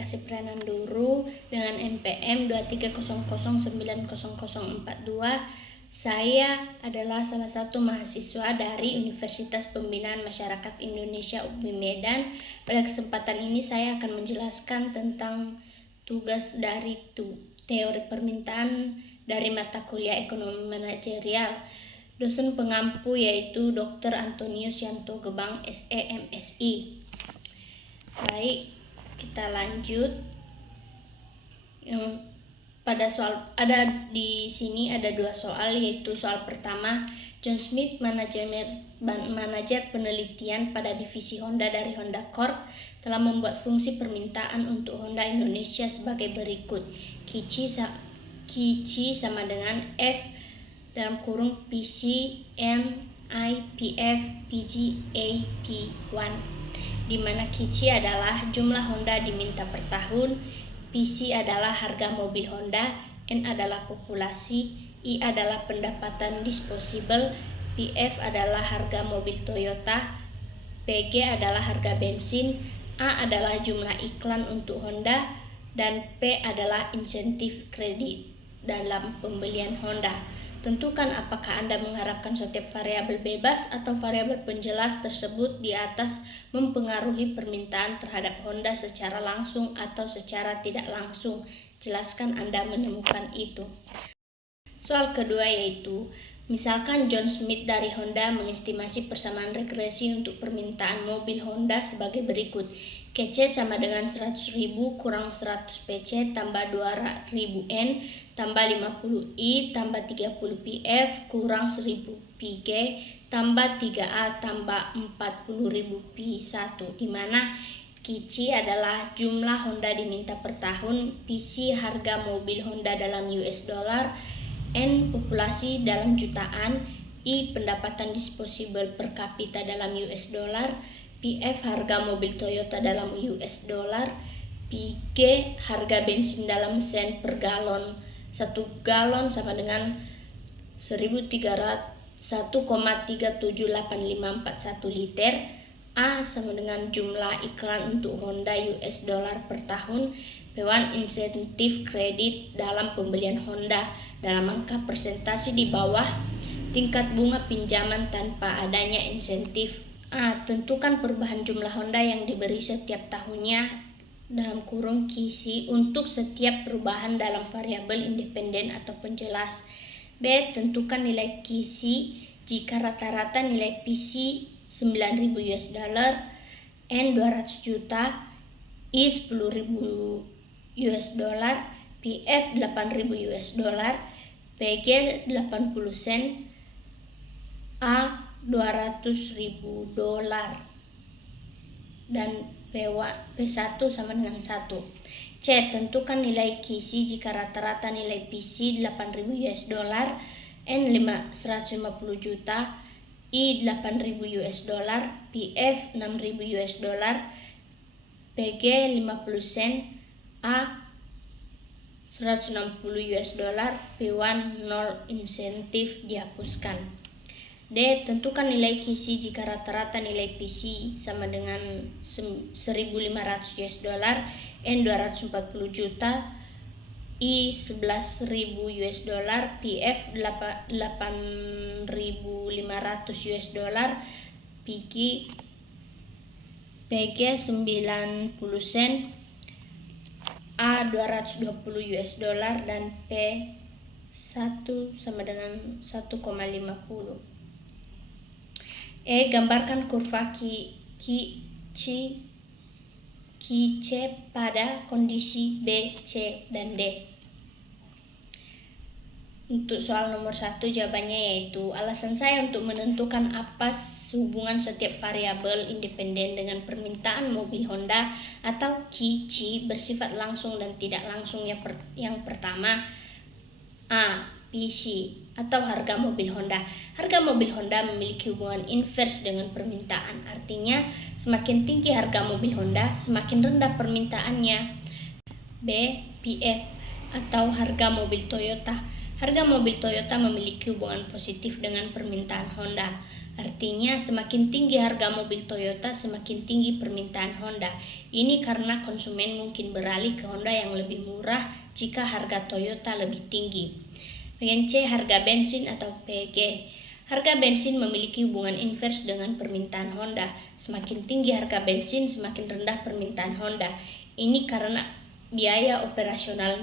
Aplikasi Prananduru dengan NPM 230090042. Saya adalah salah satu mahasiswa dari Universitas Pembinaan Masyarakat Indonesia UPI Medan. Pada kesempatan ini saya akan menjelaskan tentang tugas dari teori permintaan dari mata kuliah Ekonomi Manajerial. Dosen pengampu yaitu Dr. Antonius Yanto Gebang, SE, MSI. Baik, kita lanjut. Di sini ada dua soal, yaitu soal pertama, John Smith, manajer penelitian pada divisi Honda dari Honda Corp, telah membuat fungsi permintaan untuk Honda Indonesia sebagai berikut. Kici sama dengan F dalam kurung PC N I PF PG A P1, di mana Kici adalah jumlah Honda diminta per tahun, PC adalah harga mobil Honda, N adalah populasi, I adalah pendapatan disposable, PF adalah harga mobil Toyota, PG adalah harga bensin, A adalah jumlah iklan untuk Honda, dan P adalah insentif kredit dalam pembelian Honda. Tentukan apakah Anda mengharapkan setiap variabel bebas atau variabel penjelas tersebut di atas mempengaruhi permintaan terhadap Honda secara langsung atau secara tidak langsung. Jelaskan Anda menemukan itu. Soal kedua yaitu, misalkan John Smith dari Honda mengestimasi persamaan regresi untuk permintaan mobil Honda sebagai berikut. KC sama dengan 100.000 kurang 100 PC tambah 2.000 N tambah 50 I tambah 30 PF kurang 1.000 PG tambah 3A tambah 40.000 P1, di mana Kici adalah jumlah Honda diminta per tahun, PC harga mobil Honda dalam US dollar, N populasi dalam jutaan, I pendapatan disposable per kapita dalam US dollar, PF harga mobil Toyota dalam US dollar, PG harga bensin dalam sen per galon. 1 galon sama dengan 1,378541 liter. A sama dengan jumlah iklan untuk Honda US dollar per tahun. P1 insentif kredit dalam pembelian Honda dalam angka persentase di bawah tingkat bunga pinjaman tanpa adanya insentif. A. Tentukan perubahan jumlah Honda yang diberi setiap tahunnya dalam kurung Kici untuk setiap perubahan dalam variabel independen atau penjelas. B. Tentukan nilai Kici jika rata-rata nilai PC 9.000 US dollar, N 200 juta, I 10.000 US dollar, PF 8.000 US dollar, PG 80 sen, A 200.000 dolar, dan P1 sama dengan 1. C. Tentukan nilai Kici jika rata-rata nilai PC 8.000 US dollar, N 150 juta, I 8.000 US dollar, PF 6.000 US dollar, PG 50 sen, A 160 US dollar, P1 0 insentif dihapuskan. D. Tentukan nilai Kici jika rata-rata nilai PC sama dengan 1.500 US dollar, N 240 juta, I 11.000 US dollar, PF 8.500 US dollar, PG 90 sen, A 220 US dollar, dan P1 sama dengan 1,50. E. Gambarkan kurva Kic pada kondisi B, C, dan D. Untuk soal nomor 1 jawabannya yaitu, alasan saya untuk menentukan apa hubungan setiap variabel independen dengan permintaan mobil Honda atau Kic bersifat langsung dan tidak langsung. Yang pertama, A. PC atau harga mobil Honda. Harga mobil Honda memiliki hubungan invers dengan permintaan. Artinya, semakin tinggi harga mobil Honda, semakin rendah permintaannya. B. PF atau harga mobil Toyota. Harga mobil Toyota memiliki hubungan positif dengan permintaan Honda. Artinya semakin tinggi harga mobil Toyota, semakin tinggi permintaan Honda. Ini karena konsumen mungkin beralih ke Honda yang lebih murah jika harga Toyota lebih tinggi. Bagian C, harga bensin atau PG. Harga bensin memiliki hubungan invers dengan permintaan Honda. Semakin tinggi harga bensin, semakin rendah permintaan Honda. Ini karena biaya operasional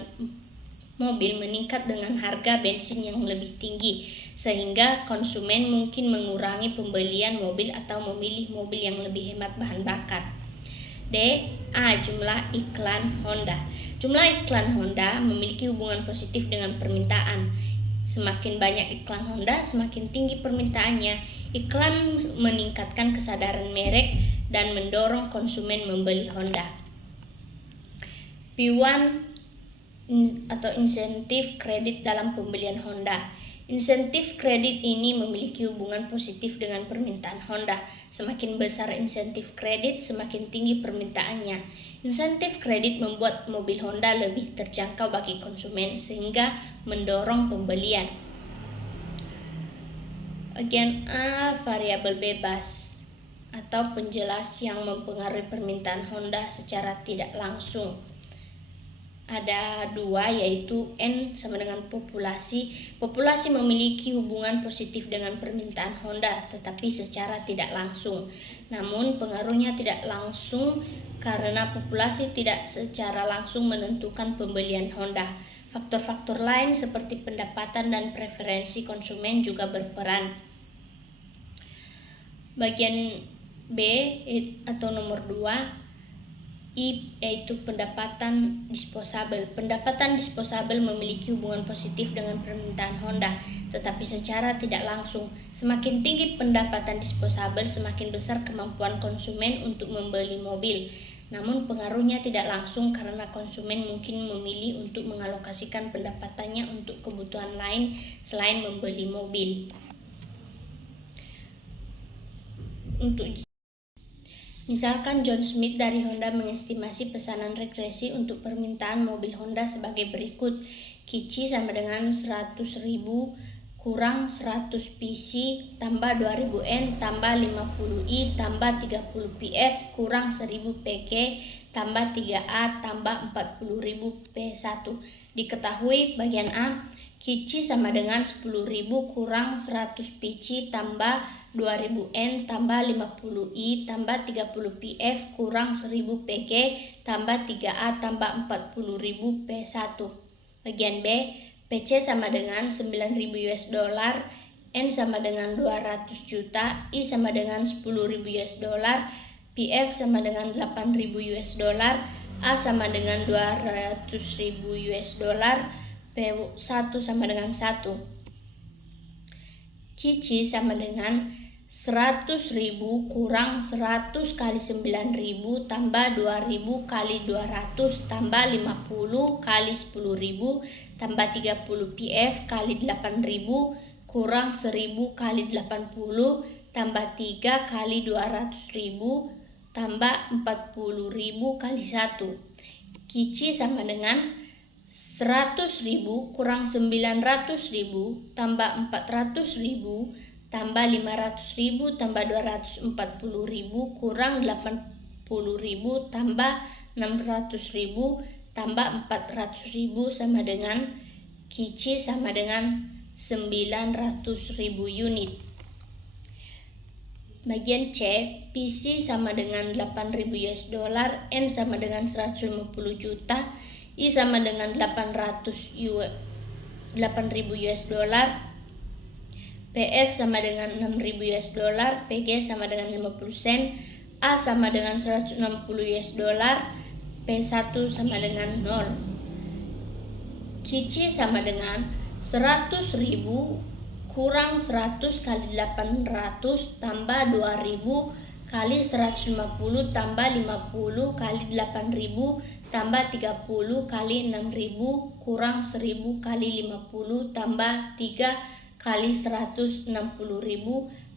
mobil meningkat dengan harga bensin yang lebih tinggi, sehingga konsumen mungkin mengurangi pembelian mobil atau memilih mobil yang lebih hemat bahan bakar. D. Jumlah iklan Honda. Jumlah iklan Honda memiliki hubungan positif dengan permintaan. Semakin banyak iklan Honda, semakin tinggi permintaannya. Iklan meningkatkan kesadaran merek dan mendorong konsumen membeli Honda. P1 atau insentif kredit dalam pembelian Honda. Insentif kredit ini memiliki hubungan positif dengan permintaan Honda. Semakin besar insentif kredit, semakin tinggi permintaannya. Insentif kredit membuat mobil Honda lebih terjangkau bagi konsumen sehingga mendorong pembelian. Bagian A, variabel bebas atau penjelas yang mempengaruhi permintaan Honda secara tidak langsung. Ada dua, yaitu N sama dengan populasi. Populasi memiliki hubungan positif dengan permintaan Honda, tetapi secara tidak langsung. Namun pengaruhnya tidak langsung karena populasi tidak secara langsung menentukan pembelian Honda. Faktor-faktor lain seperti pendapatan dan preferensi konsumen juga berperan. Bagian B atau nomor 2, I, yaitu pendapatan disposabel. Pendapatan disposabel memiliki hubungan positif dengan permintaan Honda, tetapi secara tidak langsung. Semakin tinggi pendapatan disposabel, semakin besar kemampuan konsumen untuk membeli mobil. Namun pengaruhnya tidak langsung karena konsumen mungkin memilih untuk mengalokasikan pendapatannya untuk kebutuhan lain selain membeli mobil. Misalkan John Smith dari Honda mengestimasi pesanan regresi untuk permintaan mobil Honda sebagai berikut. Kici sama dengan 100.000 kurang 100 PC tambah 2000 N tambah 50 I tambah 30 PF kurang 1000 PK tambah 3A tambah 40.000 P1. Diketahui bagian A, Kici sama dengan 10.000 kurang 100 PC tambah 2000 N tambah 50 I tambah 30 PF kurang 1000 PK tambah 3A tambah 40.000 P1. Bagian B, PC sama dengan 9.000 US dollar, N sama dengan 200 juta, I sama dengan 10.000 US dollar, PF sama dengan 8.000 US dollar, A sama dengan 200.000 US dollar, P1 sama dengan 1. Kici sama dengan 100.000 kurang 100 kali 9.000 tambah 2.000 kali 200 tambah 50 kali 10.000 tambah 30 PF kali 8.000 kurang 1.000 kali 80 tambah 3 kali 200.000 tambah 40.000 kali 1. Kici sama dengan 100.000 kurang 900.000 tambah 400.000 tambah 500.000 tambah 240.000 kurang 80.000 tambah 600.000 tambah 400.000 sama dengan Kici sama dengan 900.000 unit. Bagian C, PC sama dengan 8.000 US dollar, N sama dengan 150 juta, I sama dengan 8.000 US dollar, PF sama dengan 6.000 US dollar, PG sama dengan 50 sen, A sama dengan 160 US dollar, P1 sama dengan 0. Kici sama dengan 100.000 kurang 100 kali 800 tambah 2.000 kali 150 tambah 50 kali 8.000 tambah 30 kali 6.000 kurang 1.000 kali 50 tambah 3 kali 160.000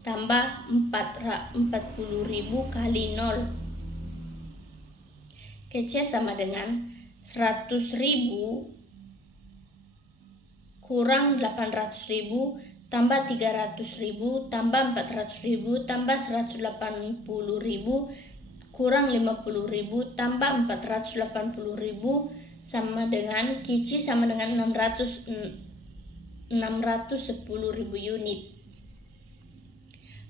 tambah 40.000 kali 0. Kece sama dengan 100.000 kurang 800.000 tambah 300.000 tambah 400.000 tambah 180.000 kurang 50.000 tambah 480.000 sama dengan Kici sama dengan 610.000 unit.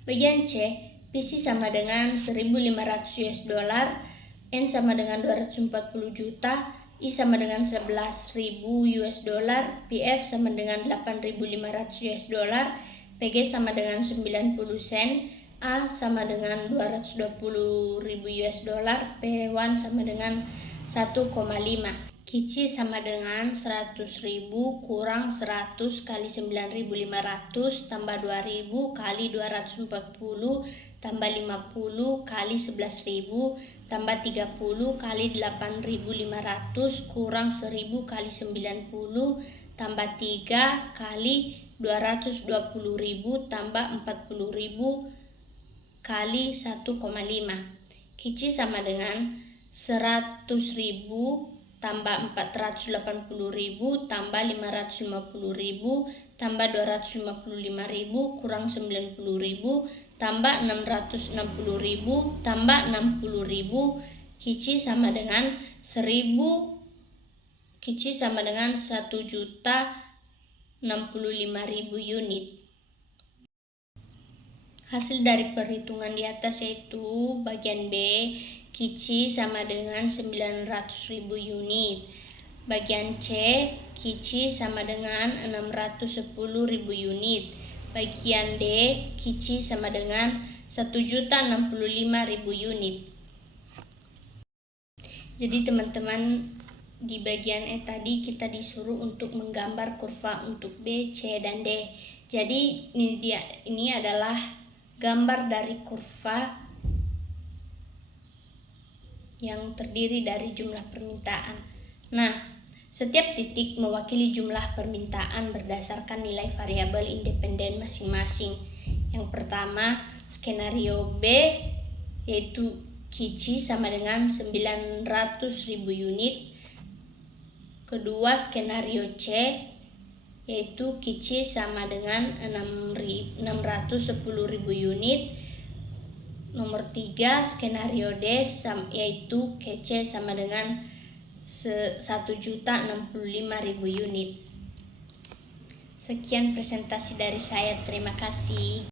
Bagian C, PC sama dengan 1.500 US dollar, N sama dengan 240 juta, I sama dengan 11.000 US dollar, PF sama dengan 8.500 US dollar, PG sama dengan 90 sen, A sama dengan 220.000 US dollar, P1 sama dengan 1,5. Kici sama dengan 100.000 kurang 100 kali 9.500 tambah 2.000 kali 240 tambah 50 kali 11.000 tambah 30 kali 8.500 kurang 1.000 kali 90 tambah 3 kali 220.000 tambah 40.000 kali 1,5. Kici sama dengan 100.000 tambah 480.000 tambah 550.000 tambah 255.000 kurang 90.000 tambah 660.000 tambah 60.000. Kici sama dengan 1.065.000 unit. Hasil dari perhitungan di atas yaitu bagian B, Kici sama dengan 900.000 unit. Bagian C, Kici sama dengan 610.000 unit. Bagian D, Kici sama dengan 1.065.000 unit. Jadi teman-teman, di bagian E tadi kita disuruh untuk menggambar kurva untuk B, C, dan D. Jadi ini adalah gambar dari kurva yang terdiri dari jumlah permintaan. Nah, setiap titik mewakili jumlah permintaan berdasarkan nilai variabel independen masing-masing. Yang pertama, skenario B yaitu Kici sama dengan 900.000 unit. Kedua, skenario C yaitu Kici sama dengan 610.000 unit. Nomor 3, skenario D yaitu Kece sama dengan 1.065.000 unit. Sekian presentasi dari saya, terima kasih.